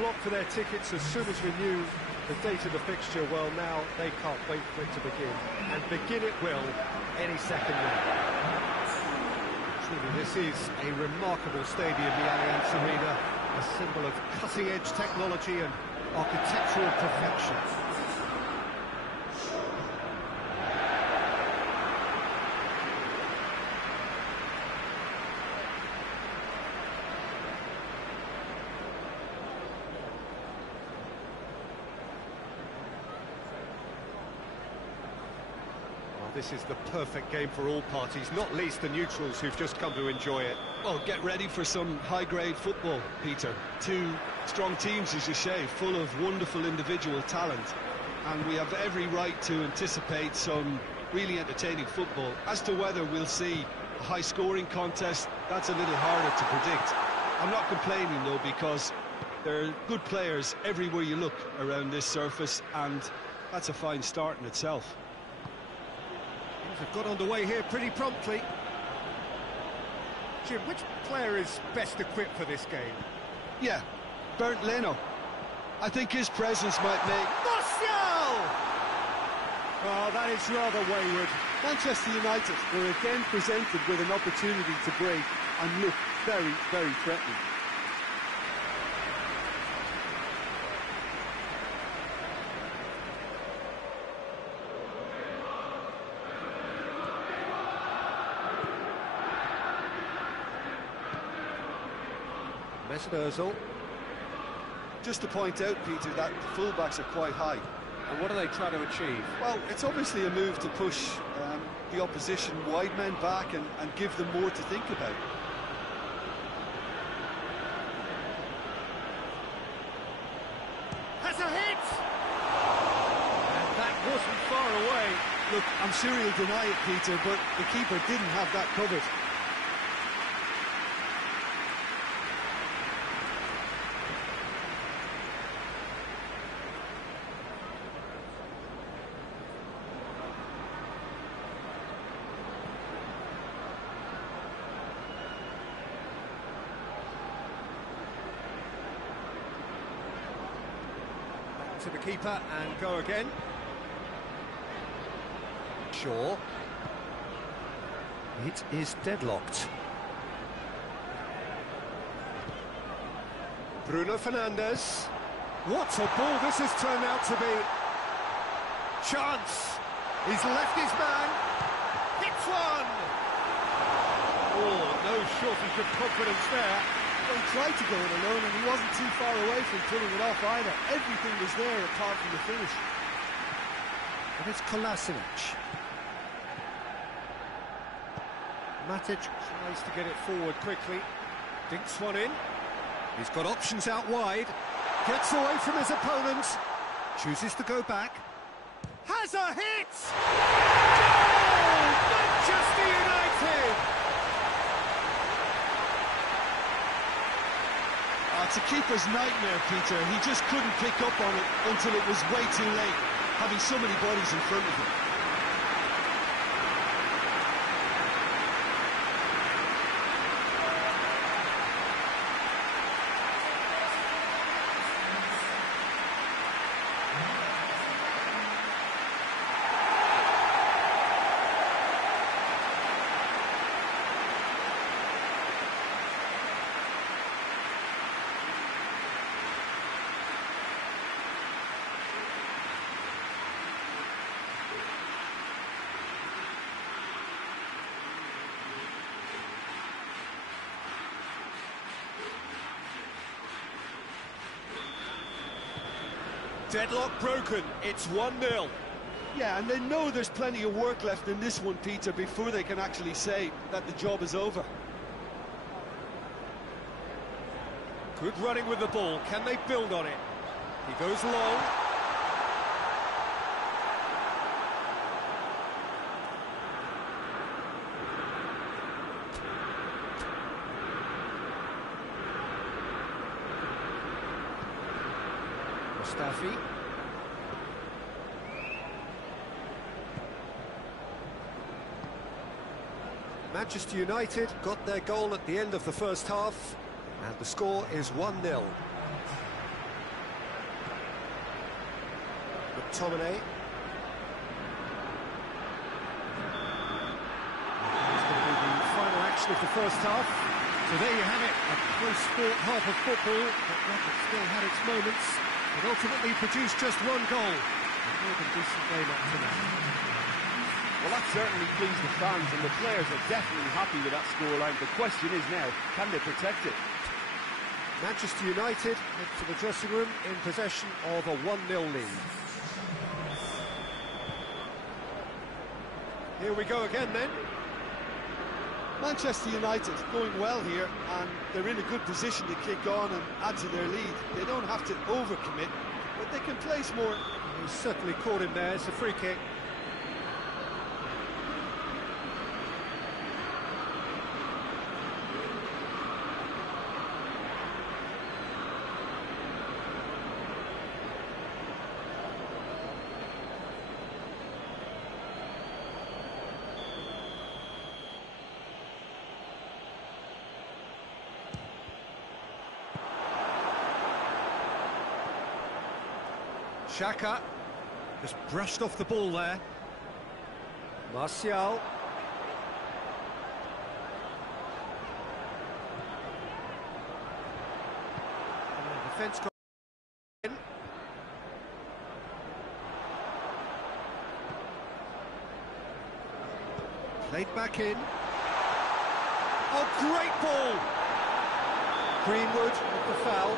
blocked for their tickets as soon as we knew the date of the fixture. Well, now they can't wait for it to begin. And begin it will any second now. Truly, this is a remarkable stadium, the Allianz Arena, a symbol of cutting-edge technology and architectural perfection. This is the perfect game for all parties, not least the neutrals who've just come to enjoy it. Well, get ready for some high-grade football, Peter. Two strong teams, as you say, full of wonderful individual talent. And we have every right to anticipate some really entertaining football. As to whether we'll see a high-scoring contest, that's a little harder to predict. I'm not complaining, though, because there are good players everywhere you look around this surface, and that's a fine start in itself. Have got underway here pretty promptly. Jim, which player is best equipped for this game? Yeah, Bernd Leno. I think his presence might make... Martial! Oh, that is rather wayward. Manchester United were again presented with an opportunity to break and look very, very threatening. Özil. Just to point out, Peter, that the fullbacks are quite high. And what are they trying to achieve? Well, it's obviously a move to push the opposition wide men back and give them more to think about. Has a hit! And that wasn't far away. Look, I'm sure he'll deny it, Peter, but the keeper didn't have that covered. To the keeper and go again. Shaw. It is deadlocked. Bruno Fernandes. What a ball this has turned out to be. Chance. He's left his man. Hits one. Oh, no shortage of confidence there. He tried to go it alone and he wasn't too far away from pulling it off either. Everything was there apart from the finish. And it's Kolasinac. Matic tries to get it forward quickly. Dinks one in. He's got options out wide. Gets away from his opponent. Chooses to go back. Has a hit! Goal! Manchester United! It's a keeper's nightmare, Peter. He just couldn't pick up on it until it was way too late, having so many bodies in front of him. Deadlock broken, it's 1-0. Yeah, and they know there's plenty of work left in this one, Peter, before they can actually say that the job is over. Good running with the ball, can they build on it? He goes long. Mustafi. Manchester United got their goal at the end of the first half, and the score is 1-0. McTominay. It's going to be the final action of the first half. So there you have it, a close-fought half of football, but one that still had its moments, and ultimately produced just one goal. A more than decent game up to now. Well, that certainly pleased the fans, and the players are definitely happy with that scoreline. The question is now, can they protect it? Manchester United head to the dressing room in possession of a 1-0 lead. Here we go again then. Manchester United going well here, and they're in a good position to kick on and add to their lead. They don't have to overcommit, but they can place more. He's certainly caught him there. It's a free kick. Xhaka just brushed off the ball there. Martial. Defence got in. Played back in. Oh, great ball! Greenwood with the foul.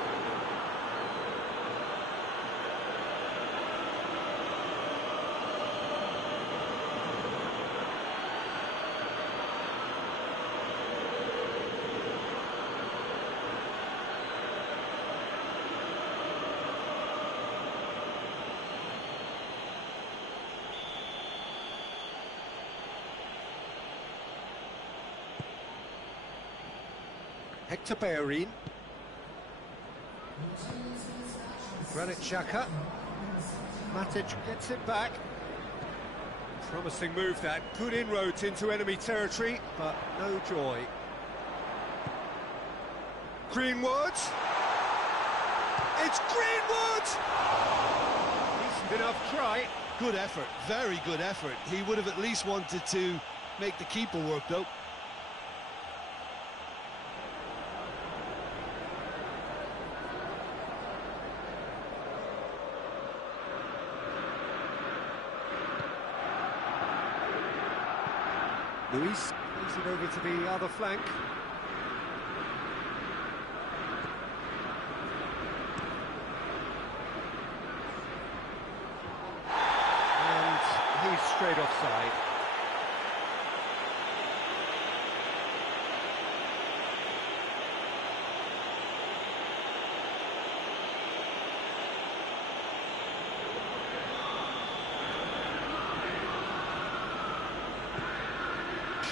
Hector Bellerin. Granit Xhaka. Matic gets it back. Promising move that. Good inroads into enemy territory, but no joy. Greenwood. It's Greenwood! Decent enough try. Good effort, very good effort. He would have at least wanted to make the keeper work, though. Luis plays it over to the other flank. And he's straight offside.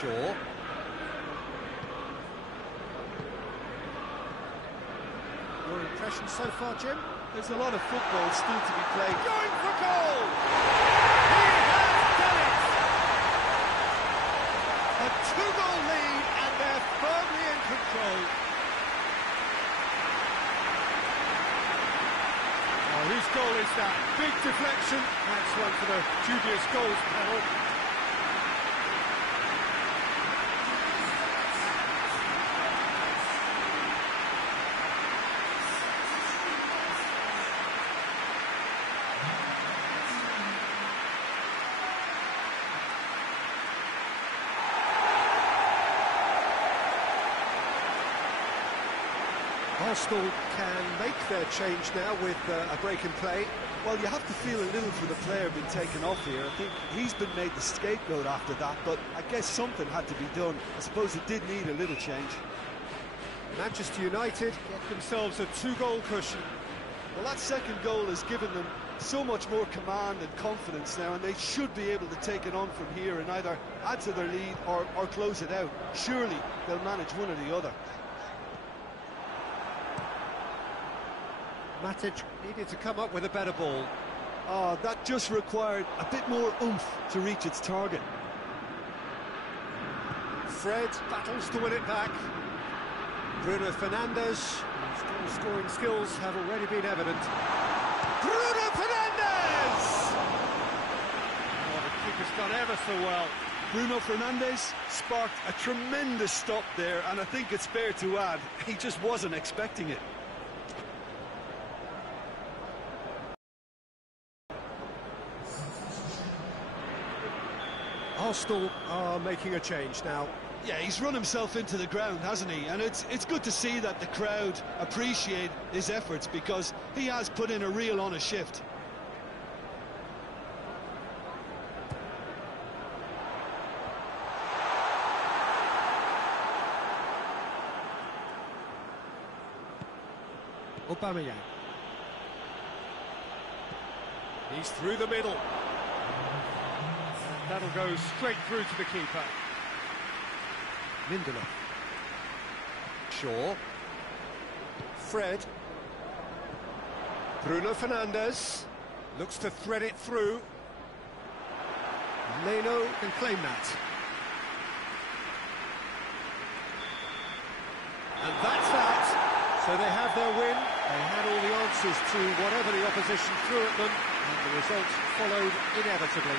Sure. Your impression so far, Jim? There's a lot of football still to be played. Going for goal! He has done it! A two-goal lead, and they're firmly in control. Oh, whose goal is that? Big deflection. That's one for the dubious goals panel. Arsenal can make their change now with a break in play. Well, you have to feel a little for the player being taken off here. I think he's been made the scapegoat after that, but I guess something had to be done. I suppose it did need a little change. Manchester United get themselves a two-goal cushion. Well, that second goal has given them so much more command and confidence now, and they should be able to take it on from here and either add to their lead or close it out. Surely they'll manage one or the other. Matic needed to come up with a better ball. Oh, that just required a bit more oomph to reach its target. Fred battles to win it back. Bruno Fernandes, whose goal-scoring skills have already been evident. Bruno Fernandes! done ever so well. Bruno Fernandes sparked a tremendous stop there, and I think it's fair to add, he just wasn't expecting it. Arsenal are making a change now. Yeah, he's run himself into the ground, hasn't he? And it's good to see that the crowd appreciate his efforts, because he has put in a real honest shift. Aubameyang. He's through the middle. That'll go straight through to the keeper. Lindelof. Shaw. Fred. Bruno Fernandes looks to thread it through. Leno can claim that. And that's that. So they have their win. They had all the answers to whatever the opposition threw at them, and the results followed inevitably.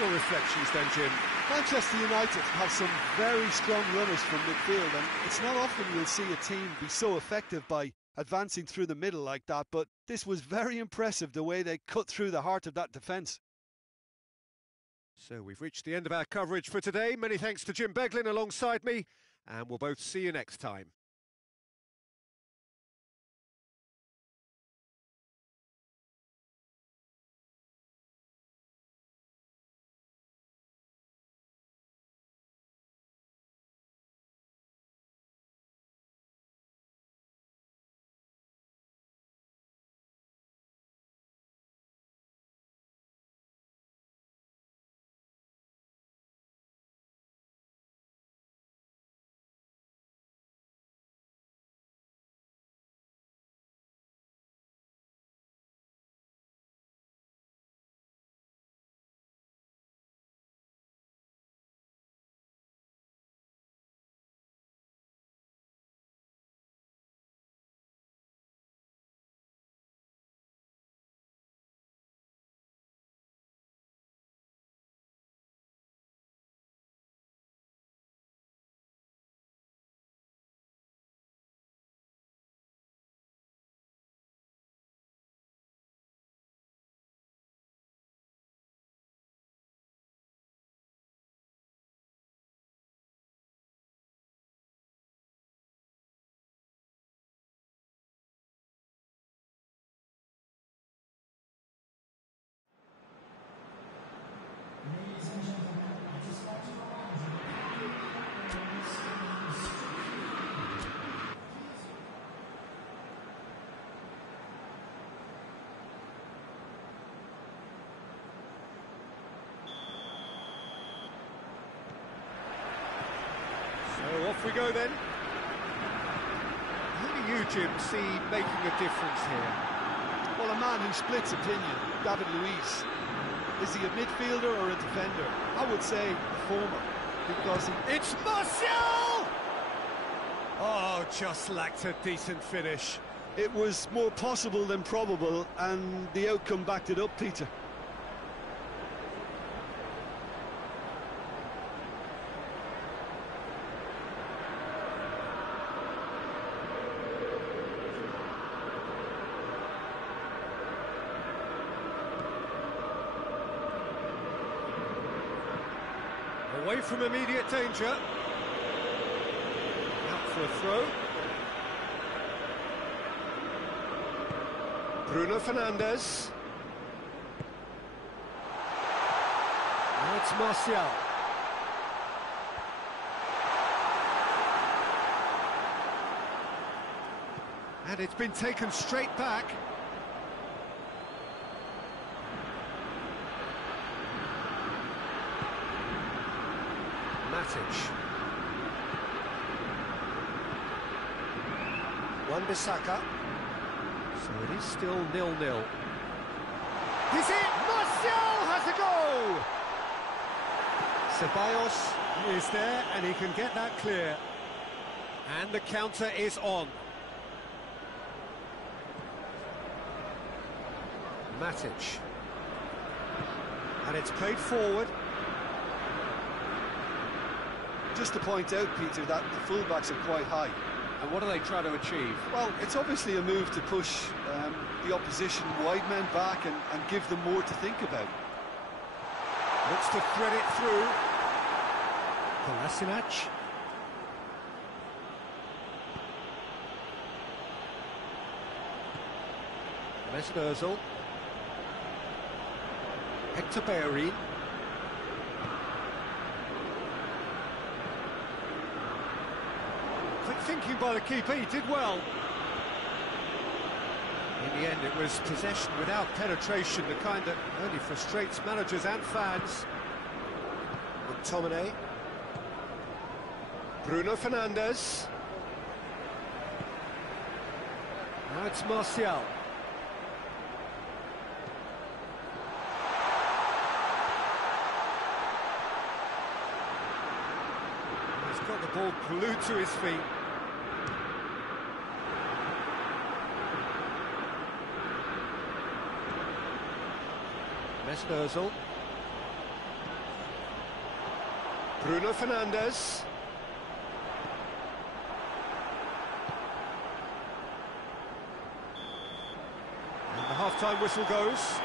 Your reflections then, Jim? Manchester United have some very strong runners from midfield, and it's not often you'll see a team be so effective by advancing through the middle like that, but this was very impressive, the way they cut through the heart of that defence. So we've reached the end of our coverage for today. Many thanks to Jim Beglin alongside me, and we'll both see you next time. So off we go then. Who do you, Jim, see making a difference here? Well, a man who splits opinion, David Luiz. Is he a midfielder or a defender? I would say the former, because he... It's Martial! Oh, just lacked a decent finish. It was more possible than probable, and the outcome backed it up, Peter. Away from immediate danger. Out for a throw. Bruno Fernandes. Now it's Martial. And it's been taken straight back. Matic. Wan-Bissaka. So it is still 0-0. Is it? Martial has a goal! Ceballos is there and he can get that clear. And the counter is on. Matic. And it's played forward. just to point out, Peter, that the fullbacks are quite high. And what do they try to achieve? Well, it's obviously a move to push the opposition wide men back and give them more to think about. Looks to thread it through. Kolasinac. Mesut Ozil. Hector Bellerin. Quick thinking by the keeper, he did well. In the end, it was possession without penetration, the kind that only frustrates managers and fans. McTominay. Bruno Fernandes. Now it's Martial. He's got the ball glued to his feet. Mesut Ozil. Bruno Fernandes. And the half-time whistle goes. So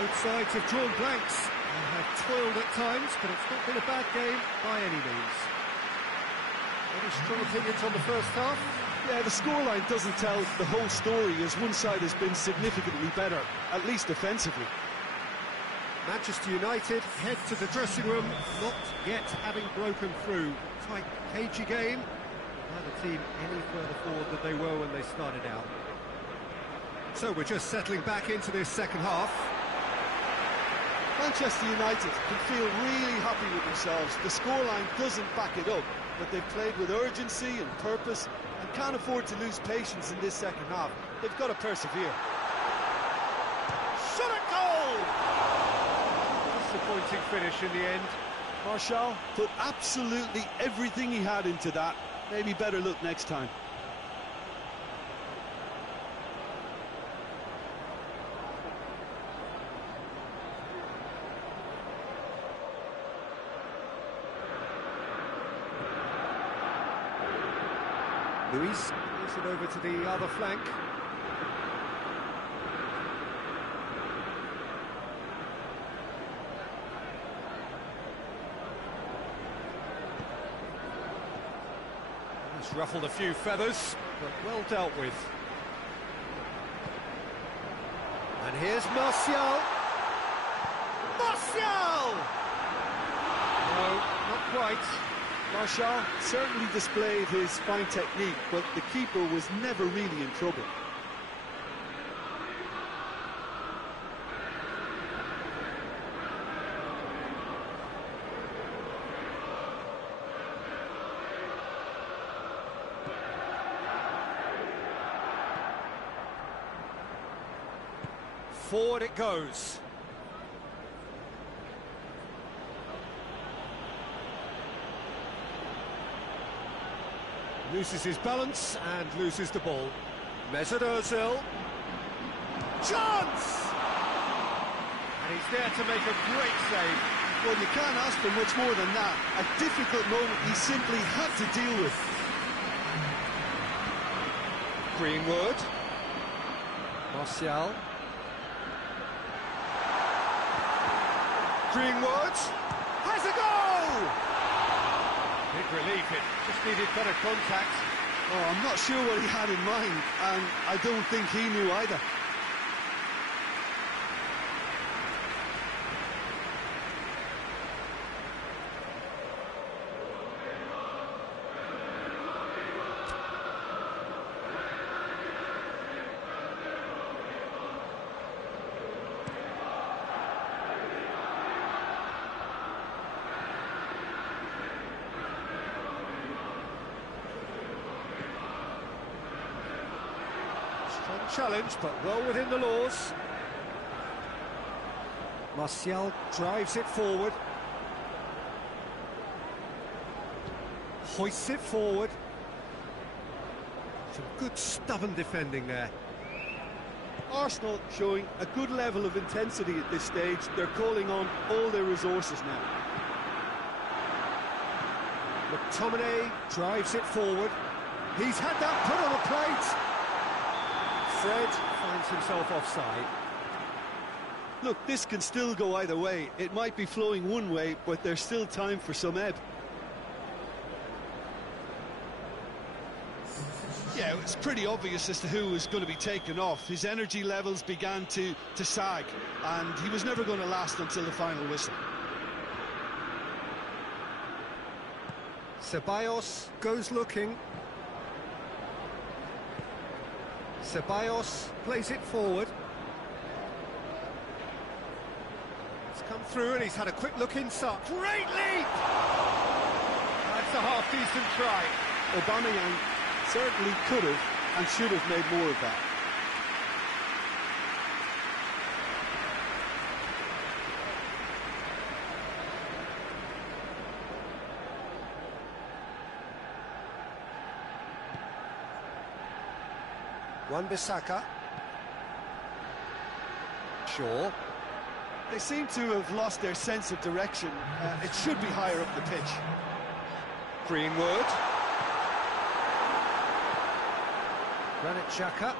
both sides have drawn blanks and have toiled at times, but it's not been a bad game by any means. Any strong opinions on the first half? Yeah, the scoreline doesn't tell the whole story, as one side has been significantly better, at least defensively. Manchester United head to the dressing room, not yet having broken through. Tight, cagey game. Neither team any further forward than they were when they started out. So we're just settling back into this second half. Manchester United can feel really happy with themselves. The scoreline doesn't back it up, but they've played with urgency and purpose and can't afford to lose patience in this second half. They've got to persevere. Shot at goal! Disappointing finish in the end. Martial put absolutely everything he had into that. Maybe better luck next time. Luis moves it over to the other flank. He's ruffled a few feathers, but well dealt with. And here's Martial. Martial! No, not quite. Martial certainly displayed his fine technique, but the keeper was never really in trouble. Forward it goes. Loses his balance and loses the ball. Mesut Ozil. Chance! And he's there to make a great save. Well, you can't ask for much more than that. A difficult moment he simply had to deal with. Greenwood. Martial. Greenwood. Has a goal! Big relief, it just needed better contact. Oh, I'm not sure what he had in mind, and I don't think he knew either. Challenge, but well within the laws. Martial drives it forward. Hoists it forward. Some good stubborn defending there. Arsenal showing a good level of intensity at this stage. They're calling on all their resources now. McTominay drives it forward. He's had that put on a plate. Fred finds himself offside. Look, this can still go either way. It might be flowing one way, but there's still time for some ebb. Yeah, it's pretty obvious as to who was going to be taken off. His energy levels began to sag, and he was never going to last until the final whistle. Ceballos goes looking. Ceballos plays it forward. It's come through and he's had a quick look inside. Great leap! That's a half-decent try. Aubameyang certainly could have and should have made more of that. Wan-Bissaka. Shaw. They seem to have lost their sense of direction. It should be higher up the pitch. Greenwood. Granit Xhaka.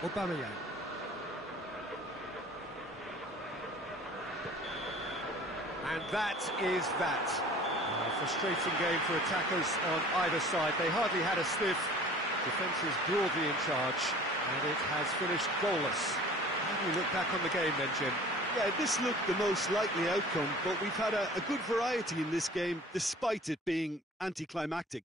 Aubameyang. And that is that. A frustrating game for attackers on either side. They hardly had a sniff. Defence is broadly in charge, and it has finished goalless. How do you look back on the game then, Jim? Yeah, this looked the most likely outcome, but we've had a good variety in this game, despite it being anticlimactic.